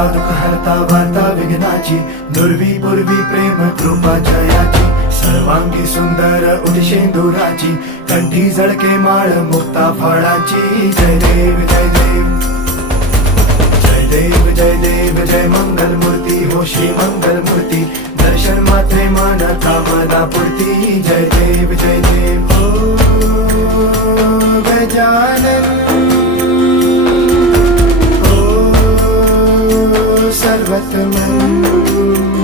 हरता दुःख हरता वार्ता विघ्नाची, दुर्वी पूर्वी प्रेम कृपा जयाची, सर्वांगी सुंदर उदिशेंदुराची, कंठी झळके माळ मुक्ता फळाची. जय देव जय देव जय देव जय देव जय मंगल मूर्ती हो श्री मंगल मूर्ती, दर्शन मात्रे मन कामना पूर्ती. जय देव जय देव ओ गजानन ओ सर्वतमन.